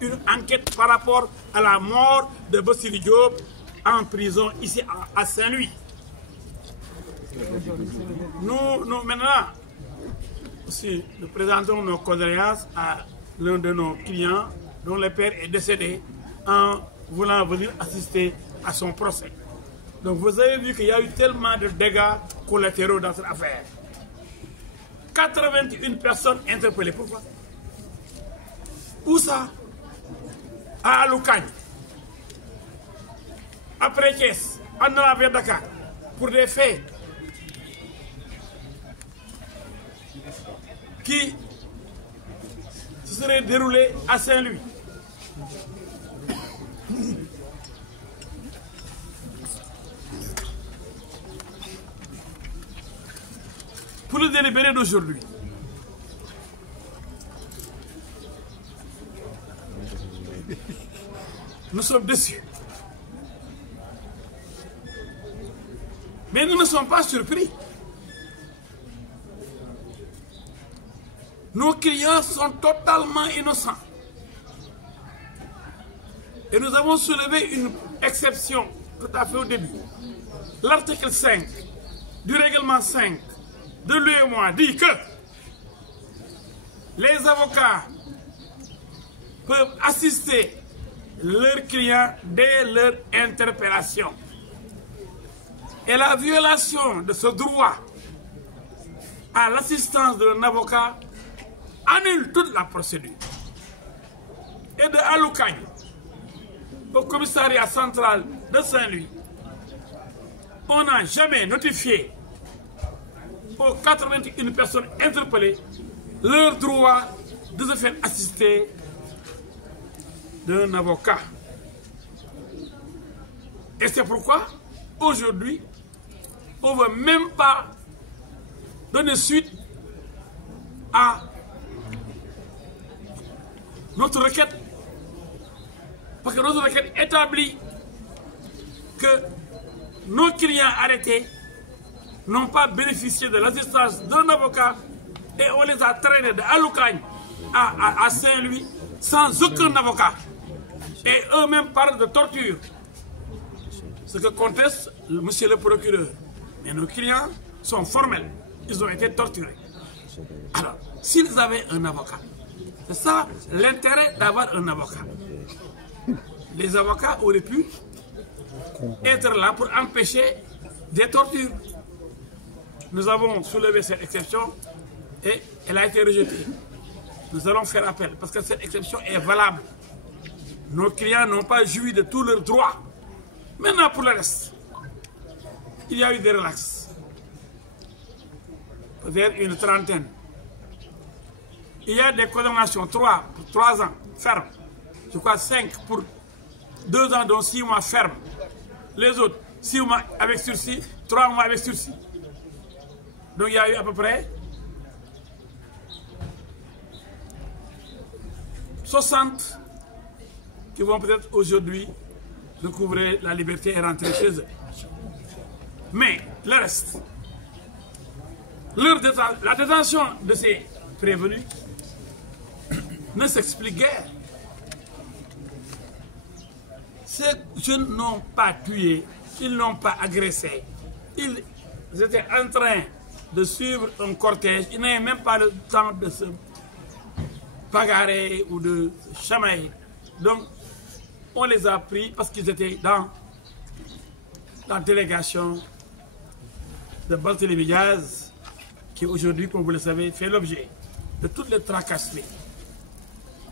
une enquête par rapport à la mort de Bassirou Diop en prison ici à Saint-Louis. Nous maintenant, aussi, nous présentons nos condoléances à l'un de nos clients dont le père est décédé en voulant venir assister à son procès. Donc vous avez vu qu'il y a eu tellement de dégâts collatéraux dans cette affaire. 81 personnes interpellées. Pourquoi? Où ça? À Aloukagne. Après Thiès, en allant vers Dakar, pour des faits qui se seraient déroulés à Saint-Louis. Pour le délibéré d'aujourd'hui, nous sommes déçus. Mais nous ne sommes pas surpris. Nos clients sont totalement innocents. Et nous avons soulevé une exception tout à fait au début. L'article 5 du règlement 5 de l'UEMOA dit que les avocats peuvent assister leurs clients dès leur interpellation. Et la violation de ce droit à l'assistance d'un avocat annule toute la procédure. Et de Aloukagne au commissariat central de Saint-Louis, on n'a jamais notifié aux 81 personnes interpellées leur droit de se faire assister d'un avocat. Et c'est pourquoi, aujourd'hui, on ne veut même pas donner suite à notre requête. Parce que notre requête établit que nos clients arrêtés n'ont pas bénéficié de l'assistance d'un avocat et on les a traînés de Aloukagne à Saint-Louis sans aucun avocat. Et eux-mêmes parlent de torture. Ce que conteste monsieur le procureur. Mais nos clients sont formels. Ils ont été torturés. Alors, s'ils avaient un avocat, c'est ça l'intérêt d'avoir un avocat. Les avocats auraient pu être là pour empêcher des tortures. Nous avons soulevé cette exception et elle a été rejetée. Nous allons faire appel parce que cette exception est valable. Nos clients n'ont pas joui de tous leurs droits. Maintenant, pour le reste, il y a eu des relax. Peut-être une trentaine. Il y a des condamnations, 3 pour 3 ans, ferme. Je crois 5 pour 2 ans, dont 6 mois ferme. Les autres, 6 mois avec sursis, 3 mois avec sursis. Donc il y a eu à peu près 60 qui vont peut-être aujourd'hui découvrir la liberté et rentrer chez eux. Mais le reste, la détention de ces prévenus ne s'explique guère. Ces jeunes n'ont pas tué, ils n'ont pas agressé. Ils étaient en train de suivre un cortège, ils n'avaient même pas le temps de se bagarrer ou de chamailler. Donc, on les a pris parce qu'ils étaient dans la délégation de Barthélémy Diaz, qui aujourd'hui, comme vous le savez, fait l'objet de toutes les tracasseries,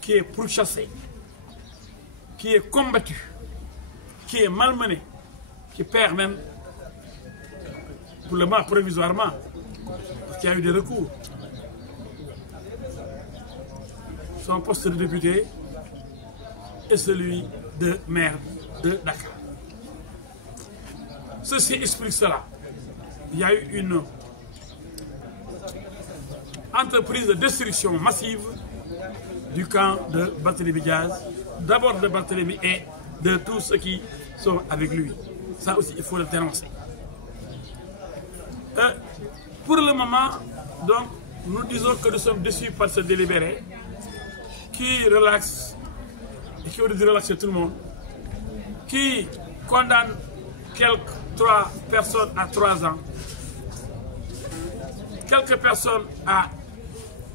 qui est pourchassé, qui est combattu, qui est malmené, qui perd même, pour le moment provisoirement, parce qu'il y a eu des recours, son poste de député et celui de maire de Dakar. Ceci explique cela. Il y a eu une entreprise de destruction massive du camp de Barthélémy Diaz, d'abord de Barthélémy et de tous ceux qui sont avec lui. Ça aussi, il faut le dénoncer. Pour le moment, donc, nous disons que nous sommes déçus par ce délibéré qui relaxe et qui aurait dû relaxer tout le monde, qui condamne trois personnes à 3 ans, quelques personnes à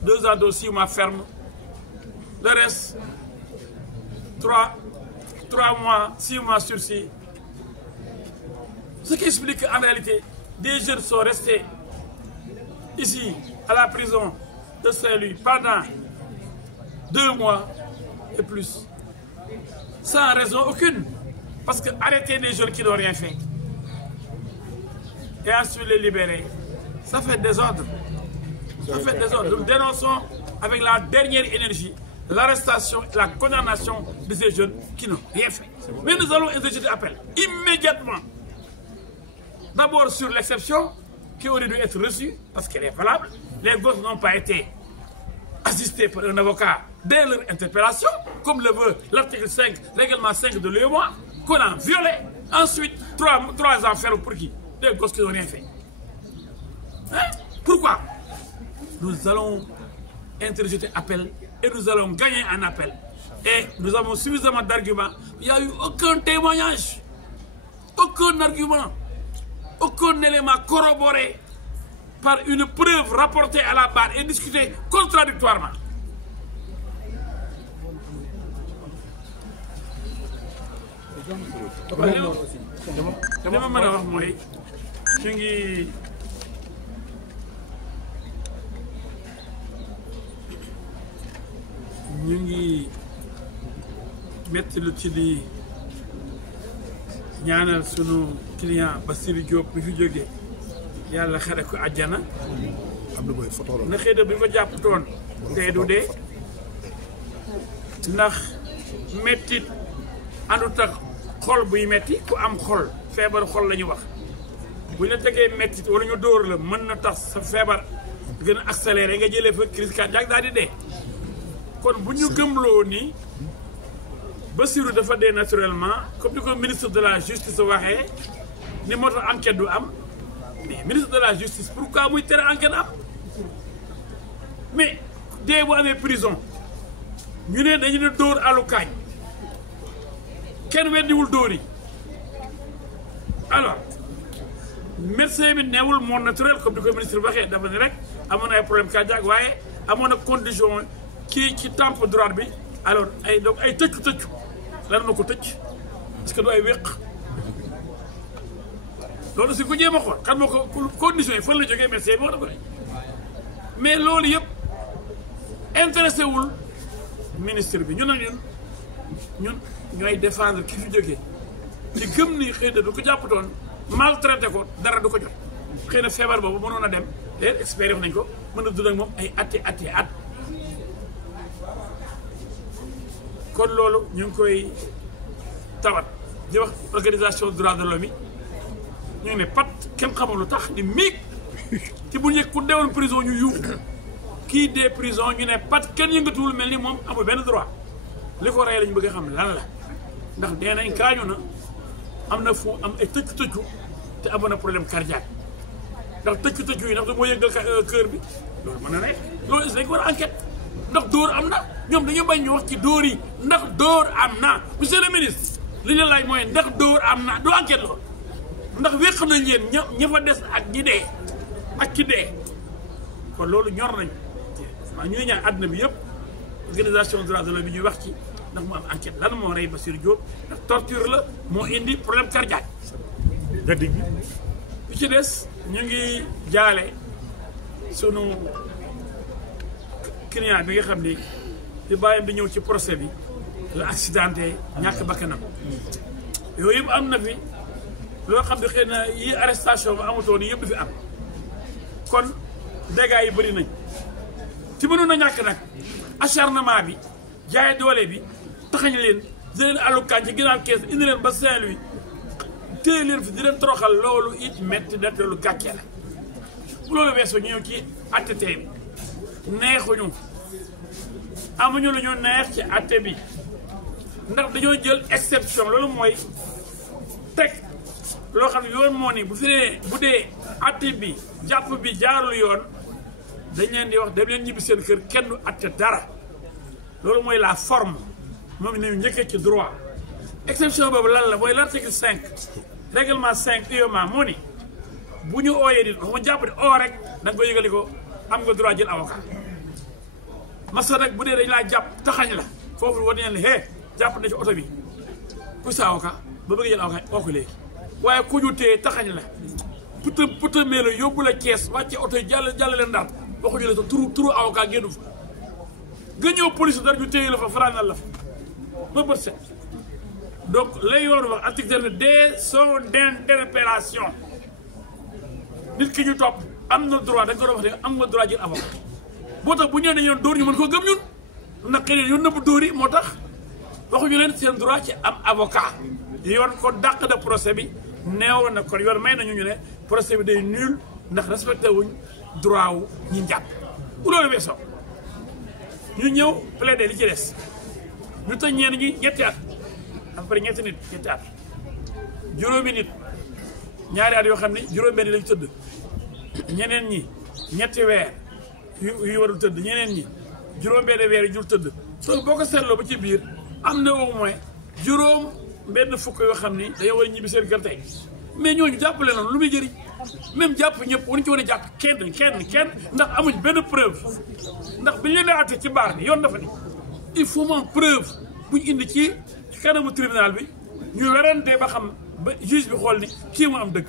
2 ans de 6 mois ferme, le reste 3 mois, 6 mois sursis. Ce qui explique qu'en réalité, des jeunes sont restés ici à la prison de Saint-Louis pendant 2 mois et plus, sans raison aucune. Parce que arrêter des jeunes qui n'ont rien fait et ensuite les libérer, ça fait désordre. Ça fait désordre. Nous dénonçons avec la dernière énergie l'arrestation et la condamnation de ces jeunes qui n'ont rien fait. Mais nous allons interjeter appel immédiatement. D'abord sur l'exception qui aurait dû être reçue parce qu'elle est valable. Les gosses n'ont pas été assistés par un avocat dès leur interpellation, comme le veut l'article 5, règlement 5 de l'UEMOA, qu'on a violé. Ensuite, 3 ans ferme pour qui? Des gosses qui n'ont rien fait. Hein? Pourquoi? Nous allons interjeter appel et nous allons gagner un appel. Et nous avons suffisamment d'arguments. Il n'y a eu aucun témoignage, aucun argument, aucun élément corroboré par une preuve rapportée à la barre et discutée contradictoirement. li ma mën a wax mooy ñu ngi metti lu ci di ñaanal sunu client Bassirou Diop bi fi jógee yàlla xare ko àjjana na xëy na bi ko jàppatoon tey du dee ndax mettit àndut ak xol buy metti ku am xol feebar xol la ñu wax bu ñu la tegee mettit wala ñu dóor la mën na tax sa feebar gën a accéléré nga jëlee fa crise cardiaque daal di dee kon bu ñu gëmloo ni Bassirou dafa dee naturellement comme ni ko ministre de la justice waxee ni moo tax enquête du am mais ministre de la justice pourquoi muy tere enquête am mais dee bu amee prison ñu ne dañu ne dóor alukaañ kenn weddiwul dóor yi alors médecin bi neewul moo naturel comme ni ko ministre waxee dafa ne rek amoon ay problème cardiaque waaye amoon na condition ci tempe droite bi alors ay donc ay tëccu lan na ko tëcc parce que du ay wéq loolu si ko jéem a xool xam moo ko condition yi fan la jógee médecin bi wax na ko mais loolu yëpp intéressé wul ministre bi ñun ñooy défendre ki fi jógee ci gëm ni xëy na du ko jàppatoon maltraité ko dara du ko jot xëy na feebar boobu mënoon a dem léegi expert nañ ko mën a dund ak moom ay at kon loolu ñu ngi koy tawat di wax organisation droits de l'homme yi ñu ngi ne pat kenn xamul lu tax di miig ci bu njëkk ku deewoon prison ñu yuux kii dee prison ñu ne pat kenn yëngatuwul mel ni moom amul benn droit li ko rey lañu bëgg a xam lan la ndax dee nañ kaañu na am na fu am ay tëccu te amoon na problème cardiaque ndax tëccu yi ndax da moo yëngal cœur bi loolu mën na nekk loolu is dañ ko war a enquête ndax dóor am na ñoom dañu bañ ñu wax ci dóor yi ndax dóor am na monsieur le ministre li ñu laaj mooy ndax dóor am na du enquête loolu ndax wéq nañ leen ña fa des ak ñi dee ak ki dee kon loolu ñor nañ ñuy ñaan àdduna bi yëpp organisation droits de l'homme bi ñuy wax ci ndax mu am enquête lan moo rey Bassirou Diop ndax torture la moo indi problème cardiaque dadig bi li ci des ñu ngi jaale sunu client bi nga xam ni di bàyyam di ñëw ci procès bi la accidenté ñàkk bakkanam yooyu yëpp am na fi loo xam ne xëy na yi arrestation ba amutoon yëpp fi am kon dégâts yi bëri nañ ci mënoon a ñàkk nag acharnement bi jaay doole bi taxañ leen di leen allukaan ci ginnaaw kees indi leen ba Saint-Louis téye leen fi di leen toroxal loolu it métti na te lu gàcce la bu loolu weesoo ñu ñëw ci atte tey bi neexuñu amuñu lu ñu neex ci atte bi ndax dañoo jël exception loolu mooy teg loo xam ne yoon moo ni bu dee atte bi jàpp bi jaarul yoon dañ leen di wax dem leen ñibbi seen kër kenn du atte dara loolu mooy la forme moom nañu njëkkee ci droit exception boobu lan la mooy l'article 5 règlement 5 UEMOA moo ni bu ñu ooyee di wax ma jàpp ne oo rek da nga koy yëgali ko am nga droit jël avocat masa rek bu dee dañ laa jàpp taxañ la foofu war nañ ne jàpp na ci oto bi ku sa avocat ba bëgg jël avocat oo ko léegi waaye ku ñu téye taxañ la puta meelo yóbbu la Cees wàcce oto yi jàll leen Ndar waxuñu la sa turu avocat génnu fa nga ñëw police dara ñu téye la fa faraanal la fa ba bët set donc lay yoon wax article des sons d'interpellation nit ki ñu topp am na droit da nga ko wax ne am nga droit jël avocat boo tax bu ñëwee ne ñoon dóor ñu mën koo gëm ñun ndax xëy na ñun nëbb dóor yi moo tax waxuñu leen seen droit ci am avocat yoon ko dàq de procès bi neewoon na kon yoon may nañu ñu ne procès bi day nul ndax respecté wuñ droit wu ñi njàpp bu loolu weesoo ñu ñëw plaider li ci des ñu tëj ñeen ñi ñetti at après ñetti nit ñetti at juróomi nit ñaari at yoo xam ne juróom-benn lañu tëdd ñeneen ñi ñetti weer yu warul tëdd ñeneen ñi juróom-benn weer yu jul tëdd donc boo ko seetloo ba ci biir am na au moins juróom benn fukk yoo xam ni dañoo war a ñibbi seen kër tey mais ñooñu jàppale noonu lu muy jëriñ même jàpp ñëpp waruñu ci wane jàpp kenn ndax amuñ benn preuve ndax bi ñu leen àtte ci baar bi yoon dafa ni il faut moom preuve bu ñu indi ci kanamu tribunal bi ñu werante ba xam ba juge bi xool ni kii mu am dëgg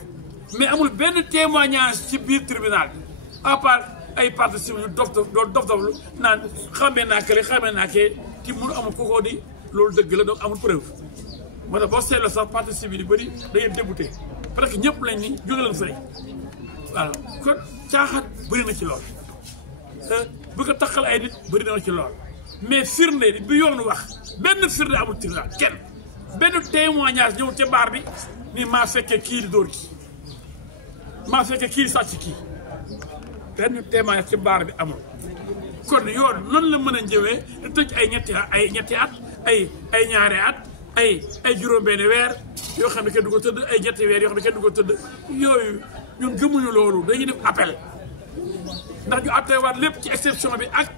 mais amul benn témoignage ci biir tribunal bi à part ay parties civiles yu dof-doflu naan xamee naa kële xamee naa kee ki mënu amul ku ko di loolu dëgg la donc amul preuve moo tax boo seetloo sax parties civiles yu bëri dañuy débouté parce que ñëpp lañ ni jóge leen fële voilà kon caaxaat bëri na ci lool bu ko taxal ay nit bëri na ci lool mais firnde bi yoon wax benn firnde amul tribunal kenn benn témoignage ñëw ca baar bi ni maa fekkee kii di dóor kii maa fekkee kii di sàcc kii benn témoignage ci baar bi amul kon yoon noonu la mën a ñëwee di tëj ay ñetti at ay ñaari at ay juróom-benn weer yoo xam ne kenn du ko tëdd ay ñetti weer yoo xam ne kenn du ko tëdd yooyu ñun gëmuñu loolu dañuy def appel ndax ñu attewaat lépp ci exception bi ak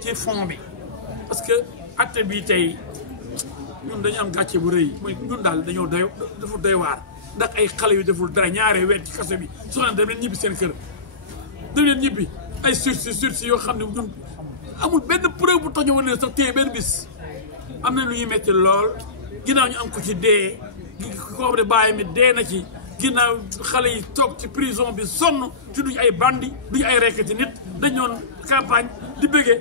ci fond bi parce que atte bi tey ñun dañu am gàcce bu rëy mooy ñun daal dañoo dafa doy waar ndax ay xale yu deful dara ñaari weer ci kaso bi soxna dem leen ñibbi seen kër dem leen ñibbi ay sursis yoo xam ne ñun amul benn preuve bu tax ñu war leen sax téye benn bis am na lu ñuy metti lool ginnaaw ñu am ko ci dee koo xam ne bàyyi mi dee na ci ginnaaw xale yi toog ci prison bi sonn ci duñu ay bandi duñu ay rekkati nit dañoon campagne di bëggee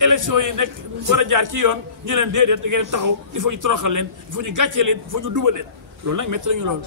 élection yi nekk war a jaar ci yoon ñu leen déedéet da ngeen taxaw il faut ñu toroxal leen il faut ñu gàccee leen il faut ñu dubal leen loolu nag métti nañu loolu